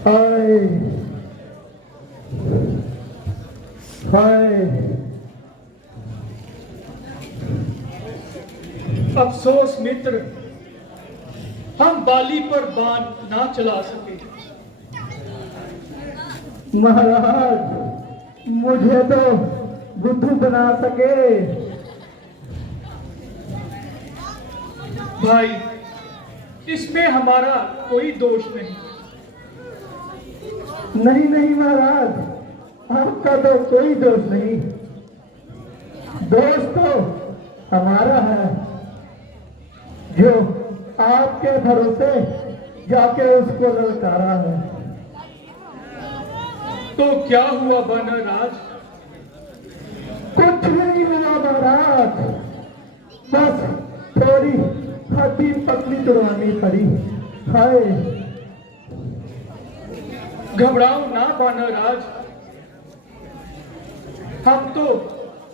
हाय हाय। अफसोस मित्र, हम बाली पर बाण ना चला सके। महाराज, मुझे तो बुद्धू बना सके। भाई, इसमें हमारा कोई दोष नहीं। नहीं नहीं महाराज, आपका तो कोई दोष नहीं। दोष तो हमारा है, जो आपके भरोसे जाके उसको ललकारा है। तो क्या हुआ बानर राज? कुछ नहीं हुआ महाराज, बस थोड़ी हड्डी पतली तुड़वानी पड़ी। हाय। घबराओ ना बानर राज, हम तो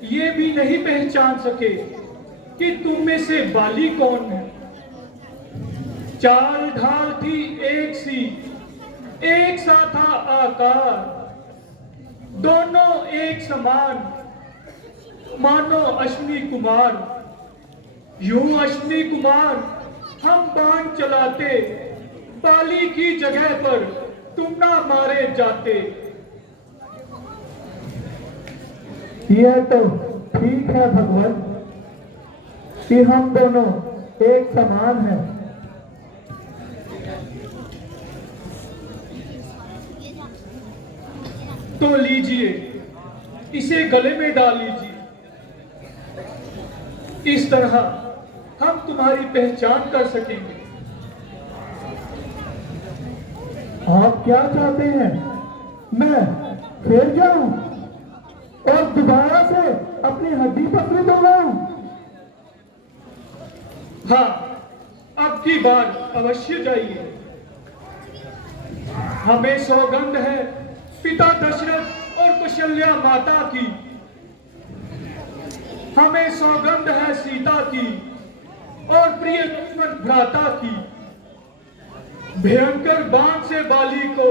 ये भी नहीं पहचान सके कि तुम में से बाली कौन है। चाल ढाल थी एक सी, एक सा था आकार, दोनों एक समान, मानो अश्विनी कुमार। यूं अश्विनी कुमार हम बाण चलाते, बाली की जगह पर तुम ना मारे जाते। यह तो ठीक है भगवान कि हम दोनों एक समान हैं। तो लीजिए, इसे गले में डाल लीजिए। इस तरह हम तुम्हारी पहचान कर सकेंगे। आप क्या चाहते हैं? मैं फिर जाऊं और दोबारा से अपनी हड्डी पतली दोहराऊं? हाँ, अब की बार अवश्य जाइए। हमें सौगंध है पिता दशरथ और कौशल्या माता की, हमें सौगंध है सीता की और प्रिय लक्ष्मण भ्राता की। भयंकर बाण से बाली को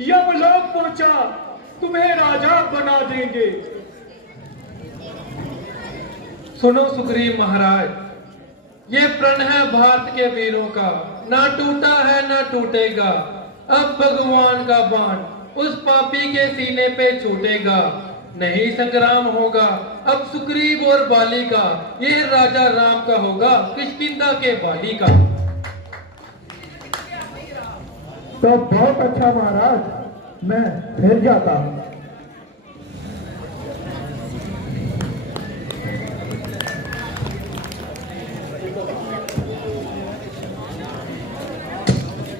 यमलोक पहुंचा, तुम्हें राजा बना देंगे। सुनो सुग्रीव महाराज, ये प्रण है भारत के वीरों का, ना टूटा है ना टूटेगा। अब भगवान का बाण उस पापी के सीने पे छूटेगा। नहीं संग्राम होगा अब सुग्रीव और बाली का, ये राजा राम का होगा किष्किंधा के बाली का। तो बहुत अच्छा महाराज, मैं फिर जाता हूं।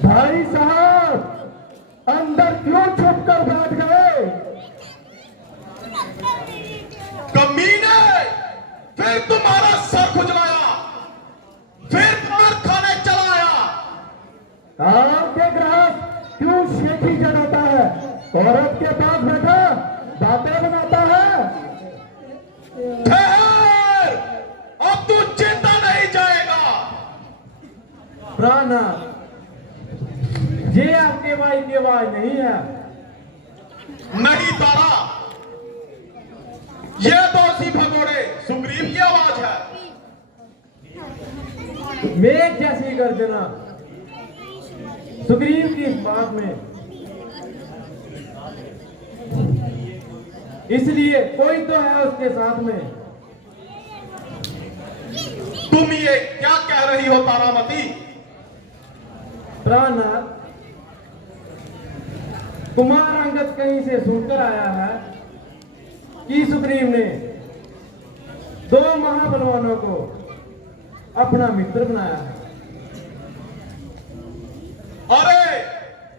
भाई साहब, अंदर क्यों छुप कर बैठ गए? कमीने, फिर तुम्हारा सर खुजलाया, फिर मार खाने चलाया। आपके ग्राहक क्यों शेखी जगाता है? औरत के पास बैठा बातें बनाता है। ठहर, अब तू जिंदा नहीं जाएगा। प्राणा, ये आपके भाई की आवाज नहीं है। नहीं तारा, ये दोषी भगोड़े सुग्रीव की आवाज है। मेघ जैसी गर्जना सुग्रीव की इस बात में, इसलिए कोई तो है उसके साथ में। तुम ये क्या कह रही हो तारामती? प्राणनाथ, कुमार अंगद कहीं से सुनकर आया है कि सुग्रीव ने दो महाबलवानों को अपना मित्र बनाया है। अरे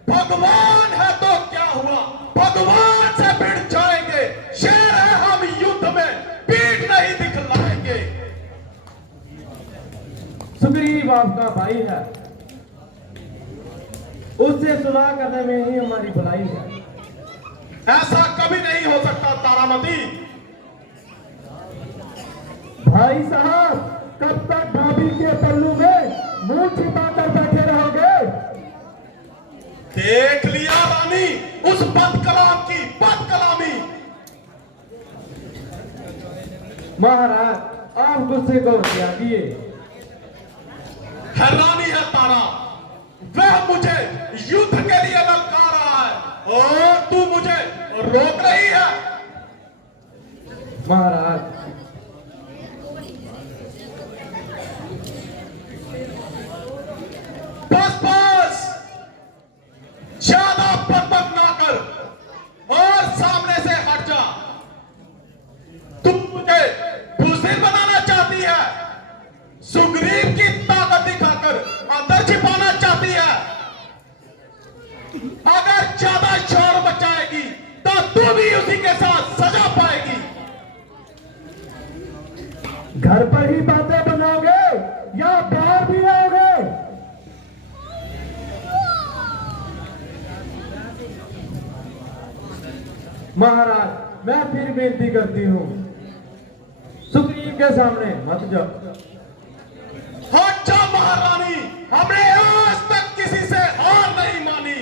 भगवान है तो क्या हुआ, भगवान से भिड़ जाएंगे। शेर है हम, युद्ध में पीठ नहीं दिखलाएंगे। सुग्रीव आपका भाई है, उससे सुलह करने में ही हमारी भलाई है। ऐसा कभी नहीं हो सकता तारामती। भाई साहब, कब तक भाभी के पल्लू में मुंह छिपाकर बैठे रहोगे? देख लिया रानी उस बदकलाम की बदकलामी। महाराज आप गुस्से को त्यागिए। हैरानी है तारा, वह मुझे युद्ध के लिए ललकार रहा है और तू मुझे रोक रही है। महाराज बस बस, ज्यादा बकबक ना कर और सामने से हट जा। तू मुझे बुज़दिल बनाना चाहती है, सुग्रीव की ताकत दिखाकर अंदर छिपाना चाहती है। अगर ज्यादा शोर मचाएगी तो तू भी उसी के साथ सजा पाएगी। घर पर ही बातें बनाओगे या बाहर भी आओगे? महाराज मैं फिर बेनती करती हूँ, सुग्रीव के सामने मत जाओ। हट जा महारानी, हमने आज तक किसी से हार नहीं मानी।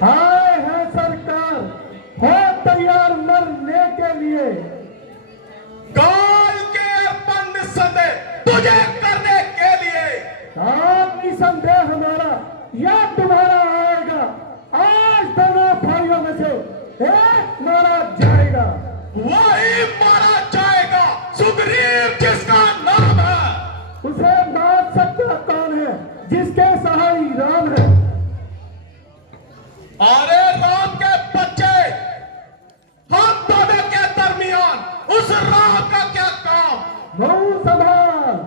हाय है सरकार, हो तैयार मरने के लिए। काल के अर्पण निस्संदेह तुझे करने के लिए। आप निसंदेह हमारा या तुम्हारा आएगा। आज दोनों भाइयों में से एक मारा जाएगा। वही मारा जाएगा सुग्रीव जिसका नाम है। उसे मार सकता कौन है जिसके सहाय राम है? अरे राम के बच्चे, हम दोनों के दरमियान उस राम का क्या काम। बहु संभाल।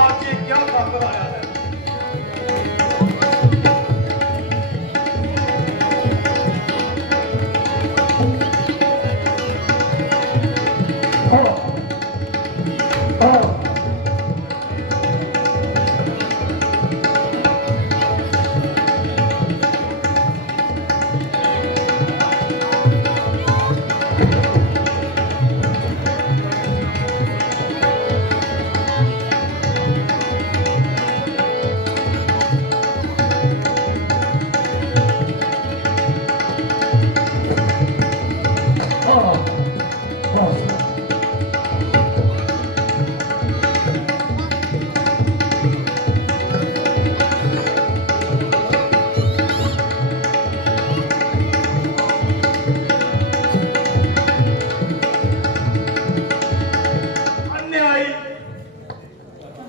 आज ये क्या खाकर आया है? आओ, आओ। आओ, आओ। अन्यायी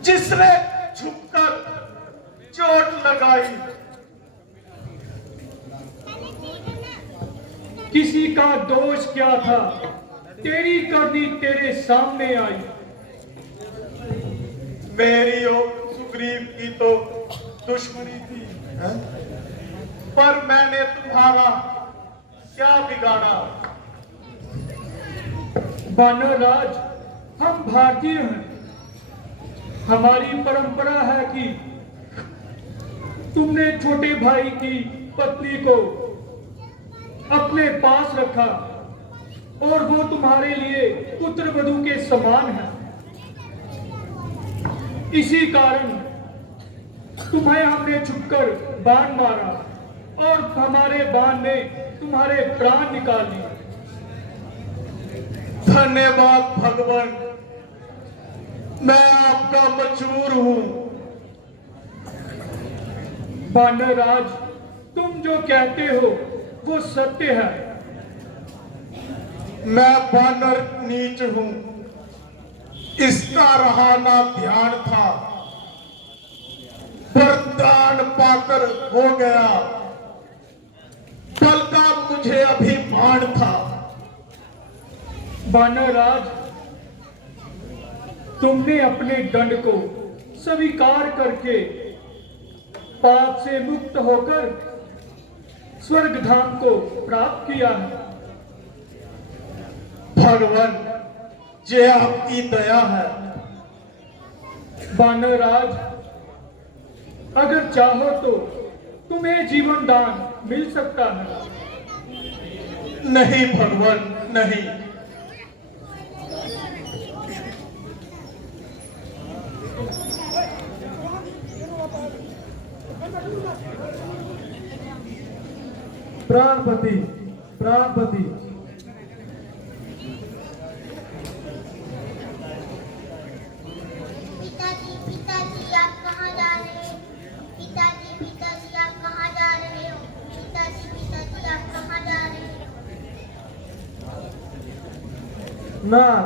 जिसने झुककर चोट लगाई। किसी का दोष क्या था, तेरी करनी तेरे सामने आई। मेरी और सुग्रीव की तो दुश्मनी थी, पर मैंने तुम्हारा क्या बिगाड़ा। वानरराज, हम भारतीय हैं। हमारी परंपरा है कि तुमने छोटे भाई की पत्नी को अपने पास रखा और वो तुम्हारे लिए पुत्र वधू के समान है। इसी कारण तुम्हें हमने छुपकर बाण मारा और हमारे बाण ने तुम्हारे प्राण निकाल लिए। धन्यवाद भगवान, मैं आपका मजूर हूं। वानरराज, तुम जो कहते हो वो सत्य है। मैं वानर नीच हूं, इसका रहा ना ध्यान था, वरदान पाकर हो गया। कल का मुझे अभिमान था, वानरराज, तुमने अपने दंड को स्वीकार करके पाप से मुक्त होकर स्वर्ग धाम को प्राप्त किया है। भगवान, ये आपकी दया है। वानरराज, अगर चाहो तो तुम्हें जीवन दान मिल सकता है। नहीं भगवान, नहीं। प्राणपति, प्राणपति, पिताजी, पिताजी, आप कहाँ जा रहे हैं? पिताजी, पिताजी, आप कहाँ जा रहे हो? पिताजी, पिताजी, आप कहाँ जा रहे हो? नाथ,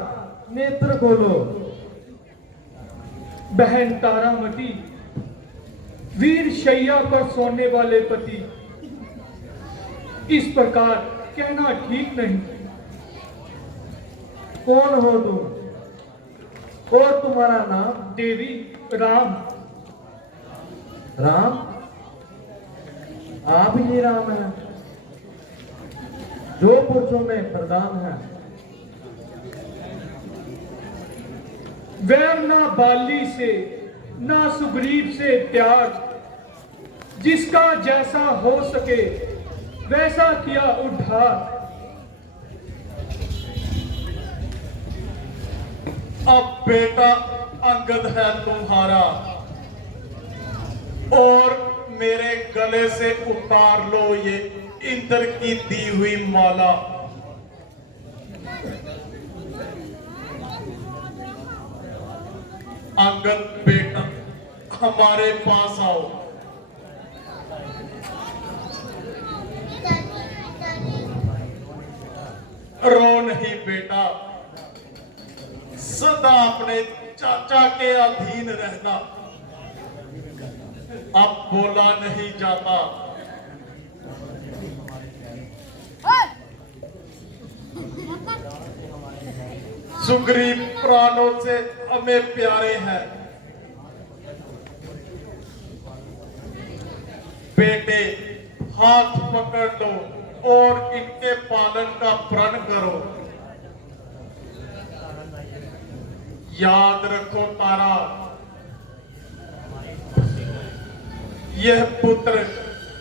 नेत्र खोलो। बहन तारामती, वीर शैया पर सोने वाले पति, इस प्रकार कहना ठीक नहीं। कौन हो तुम और तुम्हारा नाम? देवी, राम। राम? आप ही राम हैं जो पुरुषों में प्रधान है। वैर ना बाली से ना सुग्रीव से त्याग, जिसका जैसा हो सके वैसा किया उद्धार। अब बेटा अंगद है तुम्हारा, और मेरे गले से उतार लो ये इंद्र की दी हुई माला। अंगद बेटा, हमारे पास आओ। पिताजी, पिताजी, रो नहीं बेटा, सदा अपने चाचा के अधीन रहना। अब बोला नहीं जाता। सुग्रीव प्राणों से हमें प्यारे हैं। बेटे, हाथ पकड़ लो और इनके पालन का प्रण करो। याद रखो तारा, यह पुत्र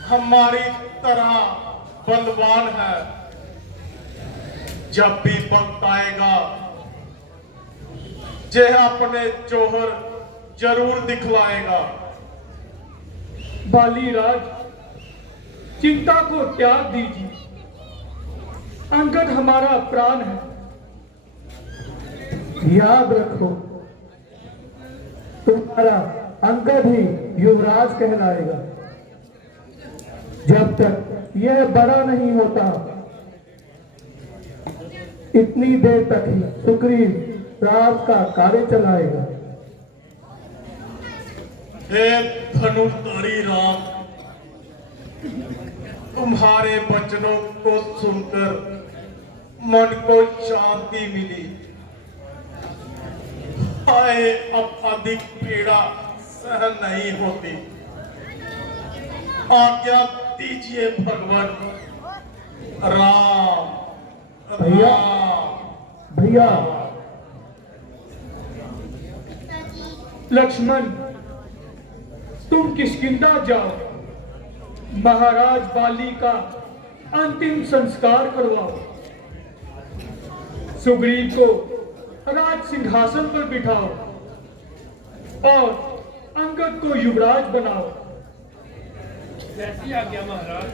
हमारी तरह बलवान है। जब भी वक्त आएगा, यह अपने जौहर जरूर दिखलाएगा। बालीराज, चिंता को त्याग दीजिए। अंगद हमारा प्राण है। याद रखो, तुम्हारा अंगद ही युवराज कहलाएगा। जब तक यह बड़ा नहीं होता, इतनी देर तक ही सुग्रीव राज का कार्य चलाएगा। हे धनुर्धारी राम, तुम्हारे वचनों को सुनकर मन को शांति मिली। हाय, अब अधिक पीड़ा सहन नहीं होती। आज्ञा दीजिए भगवान। राम, भैया, राम। भैया, पिताजी, लक्ष्मण, तुम किष्किंधा जाओ। महाराज बाली का अंतिम संस्कार करवाओ। सुग्रीव को राज सिंहासन पर बिठाओ और अंगद को युवराज बनाओ। जैसी आज्ञा महाराज।